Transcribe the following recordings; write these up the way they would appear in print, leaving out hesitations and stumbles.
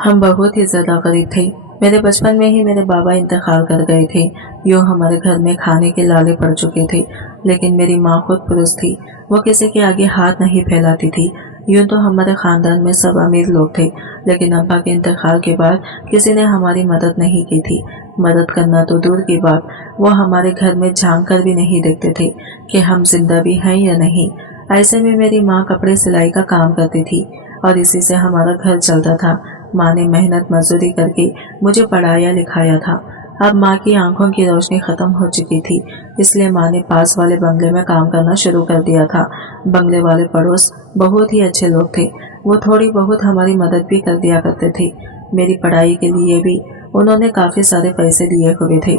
हम बहुत ही ज्यादा गरीब थे। मेरे बचपन में ही मेरे बाबा इंतकाल कर गए थे। यूँ हमारे घर में खाने के लाले पड़ चुके थे, लेकिन मेरी माँ खुद पुरुष थी। वो किसी के आगे हाथ नहीं फैलाती थी। यूँ तो हमारे खानदान में सब अमीर लोग थे, लेकिन अब्बा के इंतकाल के बाद किसी ने हमारी मदद नहीं की थी। मदद करना तो दूर की बात, वो हमारे घर में झांक कर भी नहीं देखते थे कि हम जिंदा भी हैं या नहीं। ऐसे में मेरी माँ कपड़े सिलाई का काम करती थी और इसी से हमारा घर चलता था। माँ ने मेहनत मजदूरी करके मुझे पढ़ाया लिखाया था। अब माँ की आंखों की रोशनी खत्म हो चुकी थी, इसलिए माँ ने पास वाले बंगले में काम करना शुरू कर दिया था। बंगले वाले पड़ोस बहुत ही अच्छे लोग थे। वो थोड़ी बहुत हमारी मदद भी कर दिया करते थे। मेरी पढ़ाई के लिए भी उन्होंने काफी सारे पैसे दिए हुए थे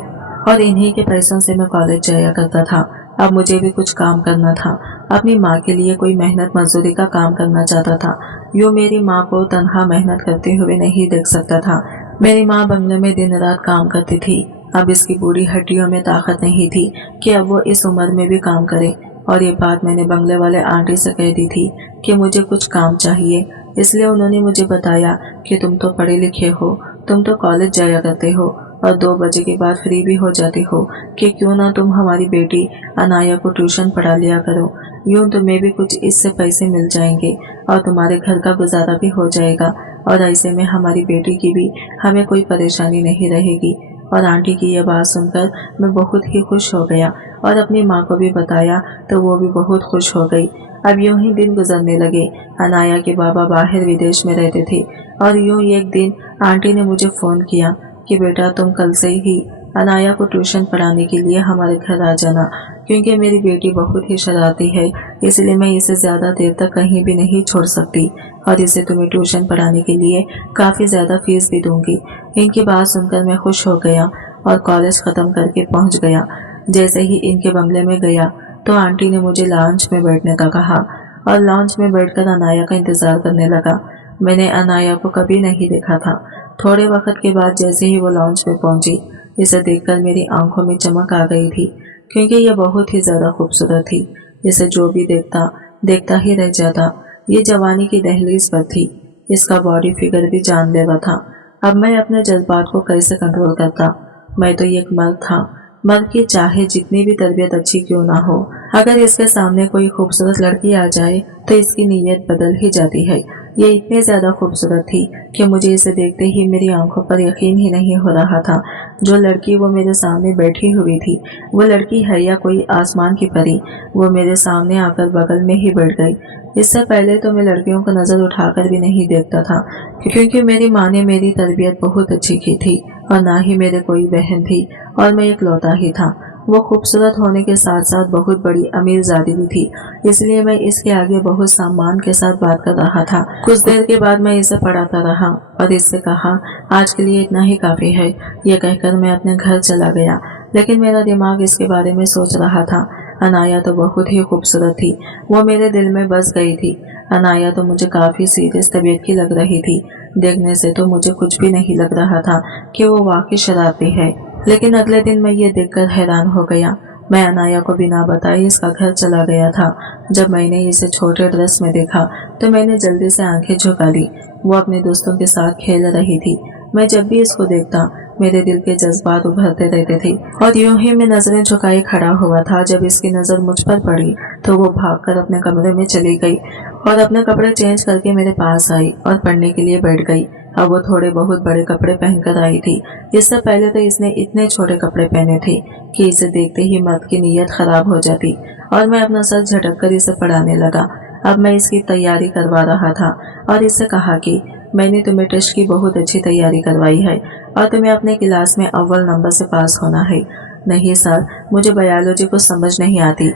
और इन्हीं के पैसों से मैं कॉलेज जाया करता था। अब मुझे भी कुछ काम करना था। अपनी माँ के लिए कोई मेहनत मजदूरी का काम करना चाहता था। यूँ मेरी माँ को तनहा मेहनत करते हुए नहीं देख सकता था। मेरी माँ बंगले में दिन रात काम करती थी। अब इसकी बूढ़ी हड्डियों में ताकत नहीं थी कि अब वो इस उम्र में भी काम करे। और ये बात मैंने बंगले वाले आंटी से कह दी थी कि मुझे कुछ काम चाहिए। इसलिए उन्होंने मुझे बताया कि तुम तो पढ़े लिखे हो, तुम तो कॉलेज जाया करते हो और 2 बजे के बाद फ्री भी हो जाते हो, कि क्यों ना तुम हमारी बेटी अनाया को ट्यूशन पढ़ा लिया करो। यूँ तुम्हें भी कुछ इससे पैसे मिल जाएंगे और तुम्हारे घर का गुजारा भी हो जाएगा, और ऐसे में हमारी बेटी की भी हमें कोई परेशानी नहीं रहेगी। और आंटी की यह बात सुनकर मैं बहुत ही खुश हो गया और अपनी माँ को भी बताया तो वो भी बहुत खुश हो गई। अब यूं ही दिन गुजरने लगे। अनाया के बाबा बाहर विदेश में रहते थे और यूं एक दिन आंटी ने मुझे फ़ोन किया कि बेटा तुम कल से ही अनाया को ट्यूशन पढ़ाने के लिए हमारे घर आ जाना, क्योंकि मेरी बेटी बहुत ही शरारती है, इसलिए मैं इसे ज़्यादा देर तक कहीं भी नहीं छोड़ सकती और इसे तुम्हें ट्यूशन पढ़ाने के लिए काफ़ी ज़्यादा फीस भी दूंगी। इनकी बात सुनकर मैं खुश हो गया और कॉलेज ख़त्म करके पहुंच गया। जैसे ही इनके बंगले में गया तो आंटी ने मुझे लॉन्च में बैठने का कहा और लॉन्च में बैठकर अनाया का इंतज़ार करने लगा। मैंने अनाया को कभी नहीं देखा था। थोड़े वक्त के बाद जैसे ही वो लॉन्च में पहुंची, इसे देखकर मेरी आंखों में चमक आ गई थी, क्योंकि यह बहुत ही ज़्यादा खूबसूरत थी। इसे जो भी देखता देखता ही रह जाता। ये जवानी की दहलीज पर थी। इसका बॉडी फिगर भी जानलेवा था। अब मैं अपने जज्बात को कैसे कंट्रोल करता। मैं तो एक मर्द था। मर्द की चाहे जितनी भी तरबियत अच्छी क्यों ना हो, अगर इसके सामने कोई खूबसूरत लड़की आ जाए तो इसकी नीयत बदल ही जाती है। ये इतनी ज़्यादा खूबसूरत थी कि मुझे इसे देखते ही मेरी आंखों पर यकीन ही नहीं हो रहा था। जो लड़की वो मेरे सामने बैठी हुई थी, वो लड़की है या कोई आसमान की परी। वो मेरे सामने आकर बगल में ही बैठ गई। इससे पहले तो मैं लड़कियों को नज़र उठाकर भी नहीं देखता था, क्योंकि मेरी माँ ने मेरी तरबियत बहुत अच्छी की थी और ना ही मेरे कोई बहन थी और मैं इकलौता ही था। वो खूबसूरत होने के साथ साथ बहुत बड़ी अमीरजादी भी थी, इसलिए मैं इसके आगे बहुत सम्मान के साथ बात कर रहा था। कुछ देर के बाद मैं इसे पढ़ाता रहा और इससे कहा आज के लिए इतना ही काफ़ी है। ये कहकर मैं अपने घर चला गया, लेकिन मेरा दिमाग इसके बारे में सोच रहा था। अनाया तो बहुत ही खूबसूरत थी। वो मेरे दिल में बस गई थी। अनाया तो मुझे काफ़ी सीरियस तबीयत की लग रही थी। देखने से तो मुझे कुछ भी नहीं लग रहा था कि वो वाकई शरारती है, लेकिन अगले दिन मैं ये देखकर हैरान हो गया। मैं अनाया को बिना बताए इसका घर चला गया था। जब मैंने इसे छोटे ड्रेस में देखा तो मैंने जल्दी से आंखें झुका ली। वो अपने दोस्तों के साथ खेल रही थी। मैं जब भी इसको देखता मेरे दिल के जज्बात उभरते रहते थे और यूं ही मैं नजरें झुकाए खड़ा हुआ था। जब इसकी नज़र मुझ पर पड़ी तो वो भागकर अपने कमरे में चली गई और अपने कपड़े चेंज करके मेरे पास आई और पढ़ने के लिए बैठ गई। अब वो थोड़े बहुत बड़े कपड़े पहनकर आई थी। इससे पहले तो इसने इतने छोटे कपड़े पहने थे कि इसे देखते ही मर्द की नीयत खराब हो जाती और मैं अपना सर झटक कर इसे पढ़ाने लगा। अब मैं इसकी तैयारी करवा रहा था और इससे कहा कि मैंने तुम्हें टेस्ट की बहुत अच्छी तैयारी करवाई है और तुम्हें अपने क्लास में अव्वल नंबर से पास होना है। नहीं सर, मुझे बायोलॉजी कुछ समझ नहीं आती।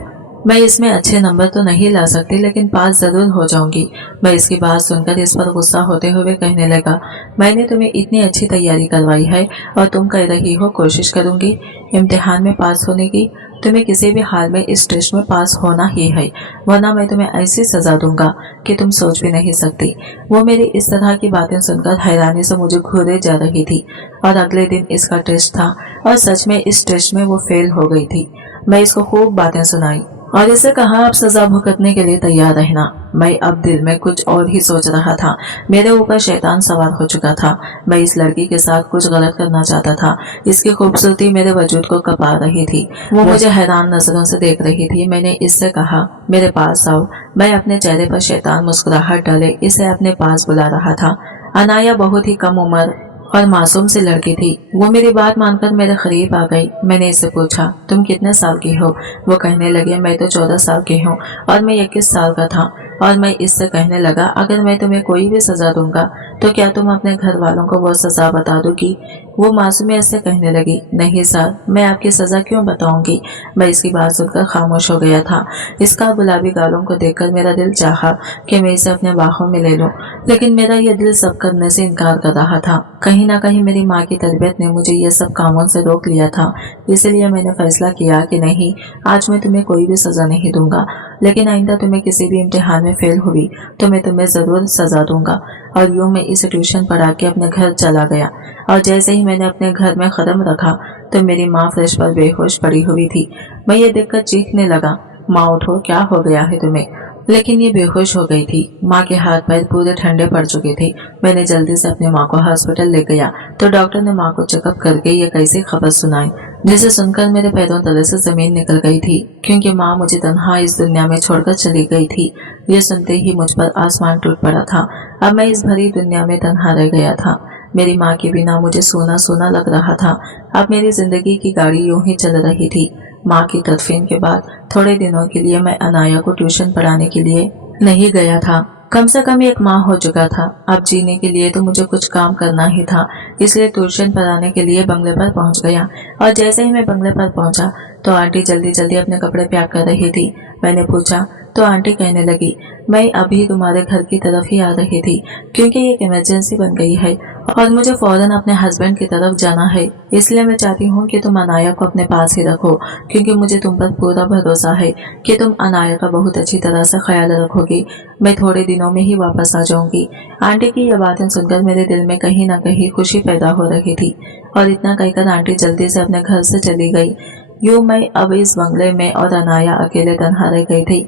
मैं इसमें अच्छे नंबर तो नहीं ला सकती, लेकिन पास जरूर हो जाऊंगी। मैं इसकी बात सुनकर इस पर गुस्सा होते हुए कहने लगा, मैंने तुम्हें इतनी अच्छी तैयारी करवाई है और तुम कह रही हो कोशिश करूंगी इम्तिहान में पास होने की। तुम्हें किसी भी हाल में इस टेस्ट में पास होना ही है, वरना मैं तुम्हें ऐसी सजा दूंगा कि तुम सोच भी नहीं सकती। वो मेरी इस तरह की बातें सुनकर हैरानी से मुझे घूरे जा रही थी और अगले दिन इसका टेस्ट था और सच में इस टेस्ट में वो फेल हो गई थी। मैं इसको खूब बातें सुनाई और इसे कहा अब सजा भुगतने के लिए तैयार रहना। मैं अब दिल में कुछ और ही सोच रहा था। मेरे ऊपर शैतान सवार हो चुका था। मैं इस लड़की के साथ कुछ गलत करना चाहता था। इसकी खूबसूरती मेरे वजूद को कपा रही थी। वो मुझे हैरान नजरों से देख रही थी। मैंने इससे कहा, मेरे पास आओ। मैं अपने चेहरे पर शैतान मुस्कुराहट डाले इसे अपने पास बुला रहा था। अनाया बहुत ही कम उम्र और मासूम सी लड़की थी। वो मेरी बात मानकर मेरे करीब आ गई। मैंने इससे पूछा, तुम कितने साल की हो? वो कहने लगे, मैं तो 14 साल की हूँ और मैं 21 साल का था। और मैं इससे कहने लगा, अगर मैं तुम्हें कोई भी सजा दूंगा तो क्या तुम अपने घर वालों को वो सजा बता दोगी? वो मासूमियत से कहने लगी, नहीं सर, मैं आपकी सजा क्यों बताऊंगी। मैं इसकी बात सुनकर खामोश हो गया था। इसका गुलाबी गालों को देखकर मेरा दिल चाहा कि मैं इसे अपने बाहों में ले लूं, लेकिन मेरा यह दिल सब करने से इनकार कर रहा था। कहीं ना कहीं मेरी माँ की तरबियत ने मुझे ये सब कामों से रोक लिया था। इसलिए मैंने फैसला किया कि नहीं, आज मैं तुम्हें कोई भी सजा नहीं दूंगा, लेकिन आइंदा तुम्हें किसी भी इम्तिहान में फेल हुई तो मैं तुम्हें जरूर सजा दूंगा। और यूं मैं इसे ट्यूशन पढ़ा के अपने घर चला गया। और जैसे ही मैंने अपने घर में कदम रखा तो मेरी माँ फर्श पर बेहोश पड़ी हुई थी। मैं ये देखकर चीखने लगा, माँ उठो, क्या हो गया है तुम्हें? लेकिन ये बेहोश हो गई थी। माँ के हाथ पैर पूरे ठंडे पड़ चुके थे। मैंने जल्दी से अपनी माँ को हॉस्पिटल ले गया तो डॉक्टर ने माँ को चेकअप करके ये कैसी खबर सुनाई, जिसे सुनकर मेरे पैरों तले से जमीन निकल गई थी, क्योंकि माँ मुझे तन्हा इस दुनिया में छोड़कर चली गई थी। ये सुनते ही मुझ पर आसमान टूट पड़ा था। अब मैं इस भरी दुनिया में तन्हा रह गया था। मेरी माँ के बिना मुझे सोना सोना लग रहा था। अब मेरी जिंदगी की गाड़ी यूं ही चल रही थी। माँ की तदफीन के बाद थोड़े दिनों के लिए मैं अनाया को ट्यूशन पढ़ाने के लिए नहीं गया था। कम से कम 1 माह हो चुका था। अब जीने के लिए तो मुझे कुछ काम करना ही था, इसलिए ट्यूशन पढ़ाने के लिए बंगले पर पहुंच गया। और जैसे ही मैं बंगले पर पहुंचा तो आंटी जल्दी जल्दी अपने कपड़े पैक कर रही थी। मैंने पूछा तो आंटी कहने लगी, मैं अभी तुम्हारे घर की तरफ ही आ रही थी, क्योंकि एक इमरजेंसी बन गई है और मुझे फौरन अपने हस्बैंड की तरफ जाना है। इसलिए मैं चाहती हूँ कि तुम अनाया को अपने पास ही रखो, क्योंकि मुझे तुम पर पूरा भरोसा है कि तुम अनाया का बहुत अच्छी तरह से ख्याल रखोगी। मैं थोड़े दिनों में ही वापस आ जाऊंगी। आंटी की यह बातें सुनकर मेरे दिल में कहीं न कहीं खुशी पैदा हो रही थी। और इतना कहकर आंटी जल्दी से अपने घर से चली गई। यूं मैं अब इस बंगले में और अनाया अकेले तन्हा रह गई थी।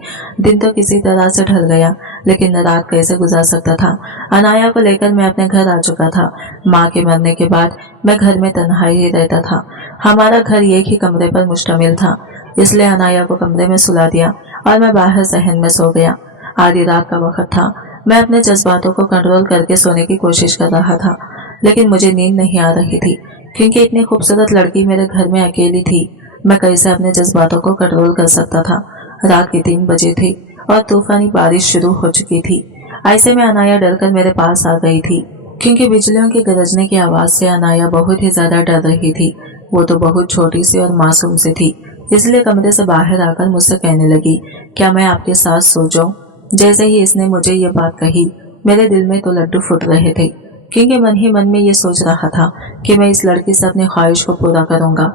दिन तो किसी तरह से ढल गया, लेकिन रात कैसे गुजार सकता था। अनाया को लेकर मैं अपने घर आ चुका था। माँ के मरने के बाद मैं घर में तन्हा ही रहता था। हमारा घर एक ही कमरे पर मुश्तमिल था, इसलिए अनाया को कमरे में सुला दिया और मैं बाहर सहन में सो गया। आधी रात का वक्त था। मैं अपने जज्बातों को कंट्रोल करके सोने की कोशिश कर रहा था, लेकिन मुझे नींद नहीं आ रही थी, क्योंकि इतनी खूबसूरत लड़की मेरे घर में अकेली थी। मैं कैसे अपने जज्बातों को कंट्रोल कर सकता था। रात के 3 बजे थे और तूफानी बारिश शुरू हो चुकी थी। ऐसे में अनाया डरकर मेरे पास आ गई थी, क्योंकि बिजलियों के गरजने की आवाज से अनाया बहुत ही ज्यादा डर रही थी। वो तो बहुत छोटी सी और मासूम सी थी, इसलिए कमरे से बाहर आकर मुझसे कहने लगी, क्या मैं आपके साथ सो जाऊं? जैसे ही इसने मुझे ये बात कही, मेरे दिल में तो लड्डू फूट रहे थे, क्योंकि मन ही मन में ये सोच रहा था कि मैं इस लड़की से अपनी ख्वाहिश को पूरा करूंगा।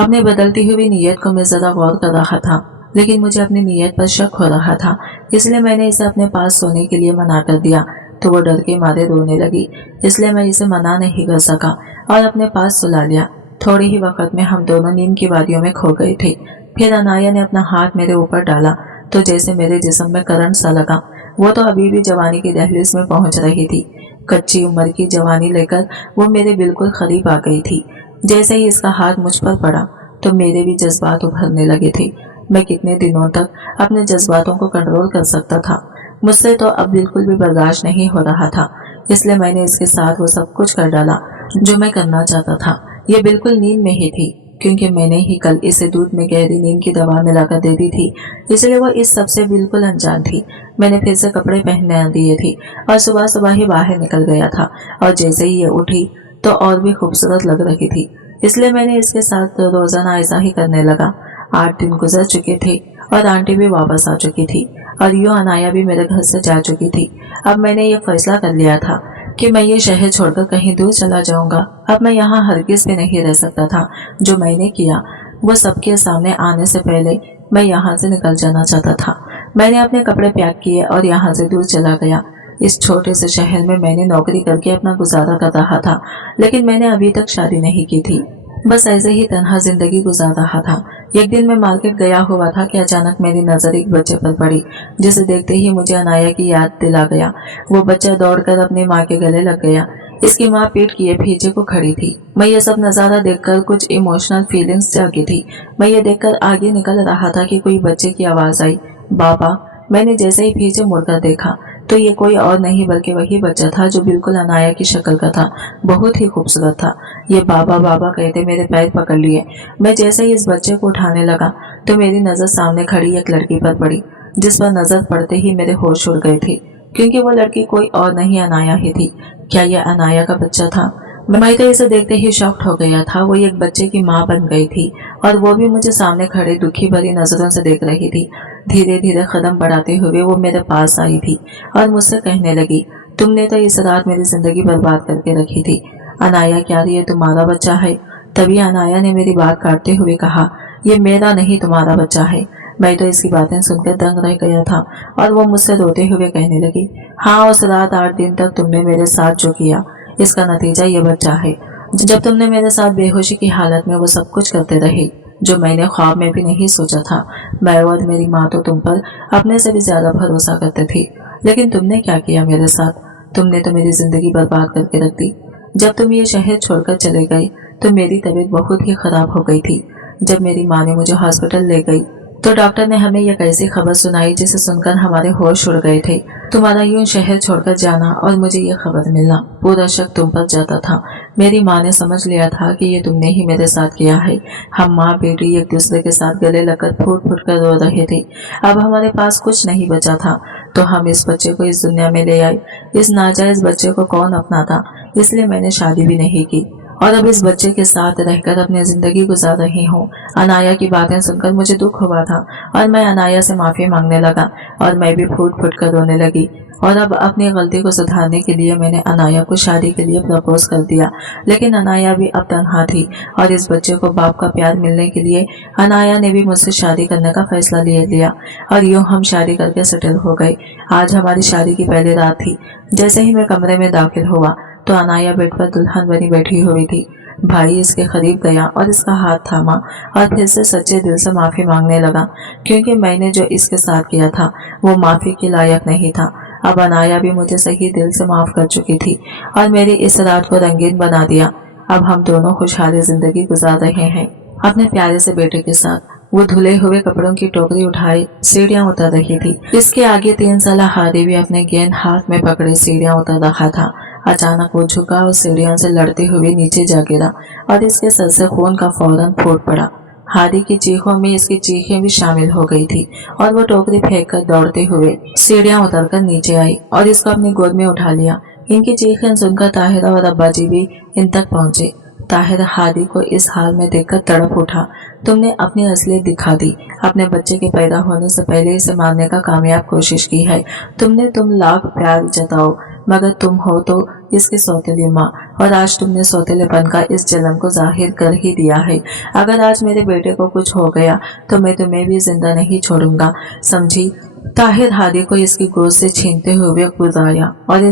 अपने बदलती हुई नीयत को मैं जरा गौर कर रहा था, लेकिन मुझे अपनी नीयत पर शक हो रहा था। इसलिए मैंने इसे अपने पास सोने के लिए मना कर दिया तो वो डर के मारे रोने लगी। इसलिए मैं इसे मना नहीं कर सका और अपने पास सुला लिया। थोड़ी ही वक्त में हम दोनों नींद की वादियों में खो गए थे। फिर अनाया ने अपना हाथ मेरे ऊपर डाला तो जैसे मेरे जिस्म में करंट सा लगा। वो तो अभी भी जवानी की दहलीज में पहुंच रही थी। कच्ची उम्र की जवानी लेकर वो मेरे बिल्कुल करीब आ गई थी। जैसे ही इसका हाथ मुझ पर पड़ा तो मेरे भी जज्बात उभरने लगे थे। मैं कितने दिनों तक अपने जज्बातों को कंट्रोल कर सकता था? मुझसे तो अब बिल्कुल भी बर्दाश्त नहीं हो रहा था। इसलिए मैंने इसके साथ वो सब कुछ कर डाला जो मैं करना चाहता था। ये बिल्कुल नींद में ही थी, क्योंकि मैंने ही कल इसे दूध में गहरी नींद की दवा मिलाकर दे दी थी, इसलिए वो इस सब से बिल्कुल अनजान थी। मैंने फिर से कपड़े पहनने दिए थे और सुबह सुबह ही बाहर निकल गया था। और जैसे ही ये उठी तो और भी खूबसूरत लग रही थी, इसलिए मैंने इसके साथ रोजाना ऐसा ही करने लगा। 8 दिन गुजर चुके थे और आंटी भी वापस आ चुकी थी और यूं अनाया भी मेरे घर से जा चुकी थी। अब मैंने ये फैसला कर लिया था कि मैं ये शहर छोड़कर कहीं दूर चला जाऊंगा। अब मैं यहाँ हरगिज भी नहीं रह सकता था। जो मैंने किया वो सबके सामने आने से पहले मैं यहाँ से निकल जाना चाहता था। मैंने अपने कपड़े पैक किए और यहाँ से दूर चला गया। इस छोटे से शहर में मैंने नौकरी करके अपना गुजारा कर रहा था, लेकिन मैंने अभी तक शादी नहीं की थी। बस ऐसे ही तन्हा जिंदगी गुजार रहा था। एक दिन मैं मार्केट गया हुआ था कि अचानक मेरी नजर एक बच्चे पर पड़ी, जिसे देखते ही मुझे अनाया की याद दिला गया। वो बच्चा दौड़कर अपनी माँ के गले लग गया। इसकी माँ पीठ किए पीछे को खड़ी थी। मैं ये सब नजारा देखकर कुछ इमोशनल फीलिंग्स जागी थी। मैं ये देखकर आगे निकल रहा था कि कोई बच्चे की आवाज आई, बाबा। मैंने जैसे ही पीछे मुड़कर देखा तो ये कोई और नहीं बल्कि वही बच्चा था जो बिल्कुल अनाया की शक्ल का था, बहुत ही खूबसूरत था। ये बाबा बाबा कहते मेरे पैर पकड़ लिए। मैं जैसे ही इस बच्चे को उठाने लगा तो मेरी नजर सामने खड़ी एक लड़की पर पड़ी, जिस पर नजर पड़ते ही मेरे होश उड़ गए थे, क्योंकि वो लड़की कोई और नहीं अनाया ही थी। क्या यह अनाया का बच्चा था? मैं तो इसे देखते ही शॉक्ड हो गया था। वो एक बच्चे की माँ बन गई थी और वो भी मुझे सामने खड़े दुखी भरी नजरों से देख रही थी। धीरे धीरे कदम बढ़ाते हुए वो मेरे पास आई थी और मुझसे कहने लगी, तुमने तो इस रात मेरी जिंदगी बर्बाद करके रखी थी। अनाया, क्या ये तुम्हारा बच्चा है? तभी अनाया ने मेरी बात काटते हुए कहा, ये मेरा नहीं तुम्हारा बच्चा है। मैं तो इसकी बातें सुनकर दंग रह गया था और वो मुझसे रोते हुए कहने लगी, हाँ, उस रात 8 दिन तक तुमने मेरे साथ जो किया, इसका नतीजा ये बच्चा है। जब तुमने मेरे साथ बेहोशी की हालत में वो सब कुछ करते रहे जो मैंने ख्वाब में भी नहीं सोचा था। मैं और मेरी माँ तो तुम पर अपने से भी ज्यादा भरोसा करते थे, लेकिन तुमने क्या किया मेरे साथ? तुमने तो मेरी जिंदगी बर्बाद करके रख दी। जब तुम ये शहर छोड़कर चले गए तो मेरी तबीयत बहुत ही खराब हो गई थी। जब मेरी माँ ने मुझे हॉस्पिटल ले गई तो डॉक्टर ने हमें यह कैसी खबर सुनाई जिसे सुनकर हमारे होश उड़ गए थे। तुम्हारा यूं शहर छोड़कर जाना और मुझे यह खबर मिलना, पूरा शक तुम पर जाता था। मेरी माँ ने समझ लिया था कि ये तुमने ही मेरे साथ किया है। हम माँ बेटी एक दूसरे के साथ गले लगकर फूट फूट कर रो रहे थे। अब हमारे पास कुछ नहीं बचा था तो हम इस बच्चे को इस दुनिया में ले आए। इस नाजायज बच्चे को कौन अपनाता? इसलिए मैंने शादी भी नहीं की और अब इस बच्चे के साथ रहकर अपनी जिंदगी गुजार रही हूँ। अनाया की बातें सुनकर मुझे दुख हुआ था और मैं अनाया से माफी मांगने लगा और मैं भी फूट फूट कर रोने लगी। और अब अपनी गलती को सुधारने के लिए मैंने अनाया को शादी के लिए प्रपोज कर दिया। लेकिन अनाया भी अब तन्हा थी और इस बच्चे को बाप का प्यार मिलने के लिए अनाया ने भी मुझसे शादी करने का फैसला ले लिया और यूं हम शादी करके सेटल हो गए। आज हमारी शादी की पहली रात थी। जैसे ही मैं कमरे में दाखिल हुआ तो अनाया बेड पर दुल्हन बनी बैठी हुई थी। भाई इसके करीब गया और इसका हाथ थामा और फिर से सच्चे दिल से माफी मांगने लगा, क्योंकि मैंने जो इसके साथ किया था वो माफी के लायक नहीं था। अब अनाया भी मुझे सही दिल से माफ कर चुकी थी और मेरी इस रात को रंगीन बना दिया। अब हम दोनों खुशहाली जिंदगी गुजार रहे हैं अपने प्यारे से बेटे के साथ। वो धुले हुए कपड़ों की टोकरी उठाए सीढ़ियां उतर रही थी। इसके आगे 3 साल हादी भी अपने गेंद हाथ में पकड़े सीढ़ियां उतर रहा था। अचानक वो झुका और सीढ़ियों से लड़ते हुए नीचे जा गिरा और इसके सर से खून का फौरन फूट पड़ा। हादी की चीखों में इसकी चीखें भी शामिल हो गई थी और वो टोकरी फेंक कर दौड़ते हुए सीढ़ियां उतरकर नीचे आई और इसको अपनी गोद में उठा लिया। इनकी चीखें सुनकर ताहिरा और अब्बा जी भी इन तक पहुंचे। ताहिरा हादी को इस हाल में देखकर तड़प उठा। तुमने अपनी असलियत दिखा दी। अपने बच्चे के पैदा होने से पहले इसे मारने का कामयाब कोशिश की है। तुम लाख प्यार जताओ मगर तुम हो तो इसकी सौतेली माँ और आज तुमने सौतेलेपन का इस जलन को जाहिर कर ही दिया है। अगर आज मेरे बेटे को कुछ हो गया तो मैं तुम्हें भी जिंदा नहीं छोड़ूंगा, समझी? ताहिर हादी को इसकी गोद से छीनते हुए गुजारा और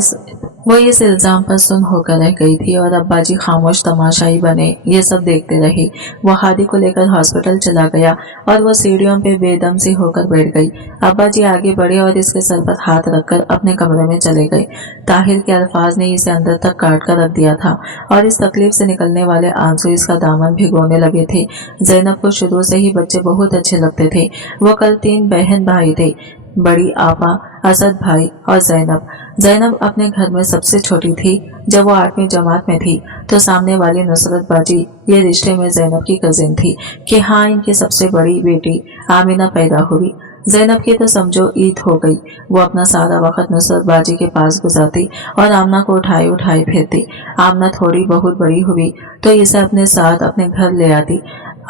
वो इस इल्जाम पर सुन होकर रह गई थी और अब्बा जी खामोश तमाशाई बने ये सब देखते रहे। वो हादी को लेकर हॉस्पिटल चला गया और वो सीढ़ियों पे बेदम सी होकर बैठ गई। अब्बा जी आगे बढ़े और इसके सर पर हाथ रखकर अपने कमरे में चले गए। ताहिर के अल्फाज ने इसे अंदर तक काट कर रख दिया था और इस तकलीफ से निकलने वाले आंसू इसका दामन भिगोने लगे थे। जैनब को शुरू से ही बच्चे बहुत अच्छे लगते थे। वो कल 3 बहन भाई थे, बड़ी आपा, असद भाई और जैनब। जैनब अपने घर में सबसे छोटी थी। जब वो 8वीं जमात में थी तो सामने वाली नुसरत बाजी ये रिश्ते में जैनब की कजिन थी कि हाँ, इनकी सबसे बड़ी बेटी आमिना पैदा हुई। जैनब की तो समझो ईद हो गई। वो अपना सारा वक्त नुसरत बाजी के पास गुजारती और आमना को उठाए उठाए फिरती। आमना थोड़ी बहुत बड़ी हुई तो इसे अपने साथ अपने घर ले आती।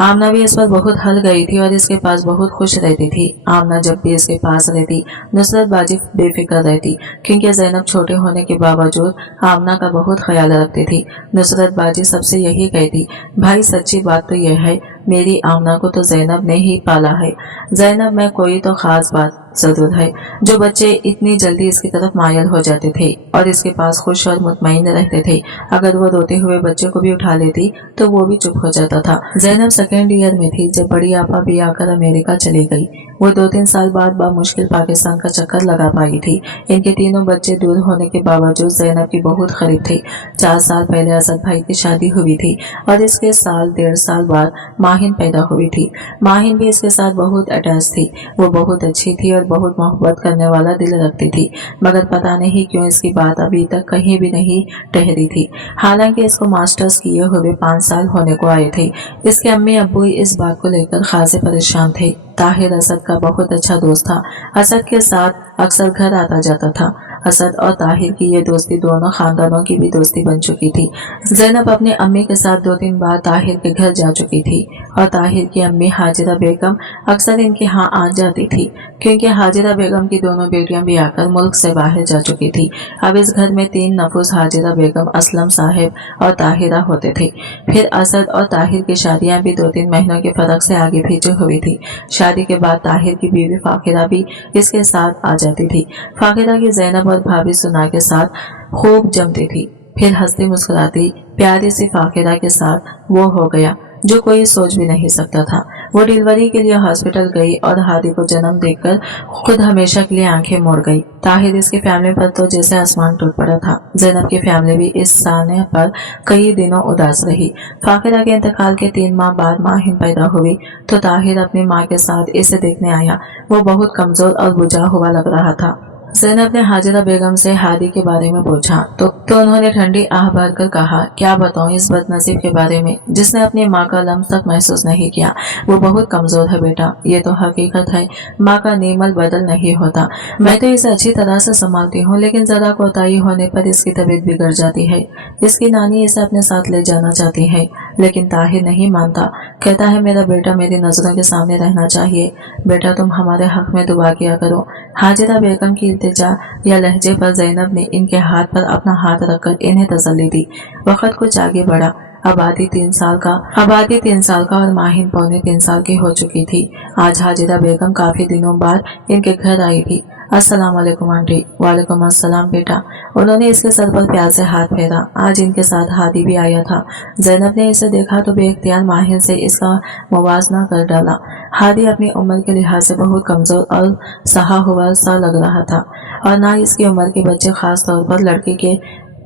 आमना भी इस पर बहुत हल गई थी और इसके पास बहुत खुश रहती थी। आमना जब भी इसके पास रहती नुसरत बाजी बेफिक्र रहती, क्योंकि जैनब छोटे होने के बावजूद आमना का बहुत ख्याल रखती थी। नुसरत बाजी सबसे यही कहती, भाई सच्ची बात तो यह है मेरी आमना को तो जैनब ने ही पाला है। जैनब में कोई तो खास बात जरूर है जो बच्चे इतनी जल्दी इसकी तरफ मायल हो जाते थे और इसके पास खुश और मुतमईन रहते थे। अगर वो रोते हुए बच्चे को भी उठा लेती तो वो भी चुप हो जाता था। जैनब सेकेंड ईयर में थी जब बड़ी आपा भी आकर अमेरिका चली गई। वो 2-3 साल बाद मुश्किल पाकिस्तान का चक्कर लगा पाई थी। इनके तीनों बच्चे दूर होने के बावजूद जैनब की बहुत करीब थे। 4 साल पहले असद भाई की शादी हुई थी और इसके साल 1.5 साल बाद माहिन पैदा हुई थी। माहिन भी इसके साथ बहुत अटैच थी। वो बहुत अच्छी थी और बहुत मोहब्बत करने वाला दिल रखती थी, मगर पता नहीं क्यों इसकी बात अभी तक कहीं भी नहीं ठहरी थी। हालांकि इसको मास्टर्स किए हुए 5 साल होने को आए थे। इसके अम्मी अब्बू इस बात को लेकर खासे परेशान थे। ताहिर असद का बहुत अच्छा दोस्त था। असद के साथ अक्सर घर आता जाता था। असद और ताहिर की ये दोस्ती दोनों खानदानों की भी दोस्ती बन चुकी थी। जैनब अपनी अम्मी के साथ 2-3 बार ताहिर के घर जा चुकी थी और ताहिर की अम्मी हाजिरा बेगम अक्सर इनके यहाँ आ जाती थी, क्योंकि हाजिरा बेगम की दोनों बेटियां भी आकर मुल्क से बाहर जा चुकी थी। अब इस घर में 3 नफूस हाजिरा बेगम, असलम साहिब और ताहिरा होते थे। फिर असद और ताहिर की शादियां भी 2-3 महीनों के फर्क से आगे पीछे हुई थी। शादी के बाद ताहिर की बीवी फाकिरा भी इसके साथ आ जाती थी। फाकिरा की जैनब और भाभी सुना के साथ खूब जमती थी। फिर हंसती मुस्कुराती प्यारी सी फाकिरा के साथ वो हो गया जो कोई सोच भी नहीं सकता था। वो डिलीवरी के लिए हॉस्पिटल गई और हादी को जन्म देखकर खुद हमेशा के लिए आंखें मोड़ गई। ताहिर इसकी फैमिली पर तो जैसे आसमान टूट पड़ा था। जैनब की फैमिली भी इस साने पर कई दिनों उदास रही। फाकिरा के इंतकाल के 3 माह बाद माहिन पैदा हुई तो ताहिर अपनी माँ के साथ इसे देखने आया। वो बहुत कमजोर और बुझा हुआ लग रहा था। जैनब ने हाजिरा बेगम से हादी के बारे में पूछा तो उन्होंने ठंडी आह भरकर कहा, क्या बताऊं इस बदनसीब के बारे में जिसने अपनी माँ का लम्स तक महसूस नहीं किया। वो बहुत कमजोर है बेटा, ये तो हकीकत है। माँ का नीमल बदल नहीं होता। मैं तो इसे अच्छी तरह से संभालती हूँ, लेकिन जरा कोताही होने पर इसकी तबीयत बिगड़ जाती है। इसकी नानी इसे अपने साथ ले जाना चाहती है, लेकिन ताहिर नहीं मानता। कहता है मेरा बेटा मेरी नजरों के सामने रहना चाहिए। बेटा तुम हमारे हक में दुआ किया करो। हाजिरा बेगम की इल्तिजा या लहजे पर जैनब ने इनके हाथ पर अपना हाथ रखकर इन्हें तसल्ली दी। वक्त कुछ आगे बढ़ा। आबादी 3 साल का और माहिन पौने 3 साल की हो चुकी थी। आज हाजिरा बेगम काफी दिनों बाद इनके घर आई थी। अस्सलाम वालेकुम आंटी। वालेकुम अस्सलाम बेटा। उन्होंने इसके सर पर प्यार से हाथ फेरा। आज इनके साथ हादी भी आया था। जैनब ने इसे देखा तो बेख्तियार माहिन से इसका मुवाजना कर डाला। हादी अपनी उम्र के लिहाज से बहुत कमजोर और सहा हुआ सा लग रहा था, और ना इसकी उम्र के बच्चे, खास तौर पर लड़के के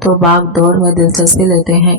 तो भाग दौड़ में दिलचस्पी लेते हैं।